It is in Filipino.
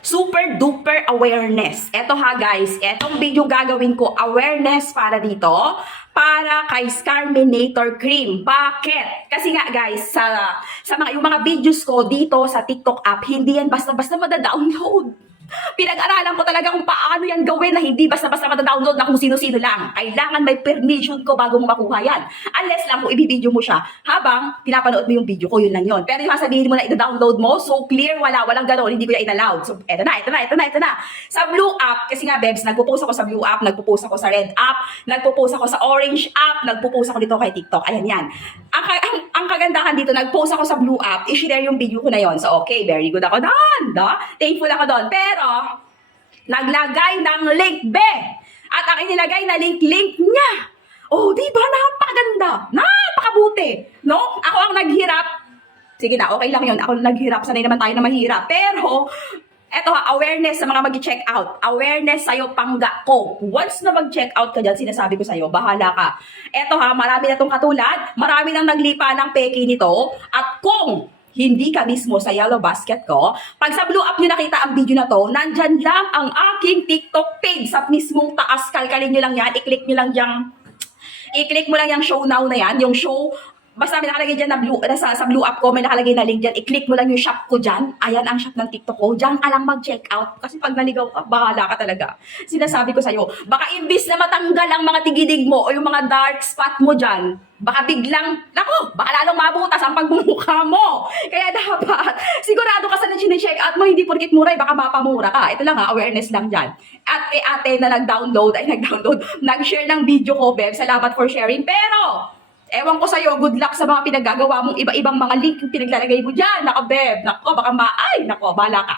super duper awareness. Eto ha guys, etong video gagawin ko, awareness para dito, para kay Scarminator Cream. Bakit? Kasi nga guys, yung mga videos ko dito sa TikTok app, hindi yan basta-basta mada-download. Pinag-aralan ko talaga kung paano yan gawin na hindi basta-basta mata-download na kung sino-sino lang. Kailangan may permission ko bago mo makuha yan. Unless lang kung ibibideo mo siya habang pinapanood mo yung video ko, yun lang yun. Pero yung sabihin mo na ida-download mo, so clear, walang gano'n, hindi ko yan in-allowed. So, eto na. Sa Blue app, kasi nga, Bebs, nagpo-post ako sa Blue app, nagpo-post ako sa Red app, nagpo-post ako sa Orange app, nagpo-post ako dito kay TikTok. Ayan yan. Ang kagandahan dito, nag-post ako sa Blue app, i-share yung video ko na yon. So, okay, very good ako doon. No? Thankful ako doon. Pero, naglagay ng link, be! At ang inilagay na link niya. Oh, di ba? Napakaganda. Napakabuti. No? Ako ang naghirap. Sige na, okay lang yun. Ako naghirap. Sanay naman tayo na mahirap. Pero, eto ha, awareness sa mga mag-check out. Awareness sa'yo, pangga ko. Once na mag-check out ka dyan, sinasabi ko sa'yo, bahala ka. Eto ha, marami na itong katulad. Marami nang naglipa ng peki nito. At kung hindi ka mismo sa yellow basket ko, pag sa Blue app nyo nakita ang video na to, nandyan lang ang aking TikTok page sa mismong taas. Kalkalin nyo lang yan, i-click nyo lang yung i-click mo lang yung show now na yan, yung show, basta may nakalagay dyan na sa Blue app ko, may nakalagay na link dyan, i-click mo lang yung shop ko dyan, ayan ang shop ng TikTok ko, dyan ka lang mag-check out, kasi pag naligaw ka, bahala ka talaga. Sinasabi ko sa'yo, baka imbis na matanggal ang mga tigidig mo o yung mga dark spot mo dyan, baka biglang, baka lalong mabutas ang pagmumukha mo. Kaya dapat, sigurado ka sa na-check out mo, hindi porkit muray, baka mapamura ka. Ito lang ha, awareness lang dyan. At kay ate na nag-share ng video ko, Beb, salamat for sharing. Pero, ewan ko sa'yo, good luck sa mga pinaggagawa mong iba-ibang mga link yung pinaglalagay mo dyan. Nako, Beb, nako, baka bahala ka.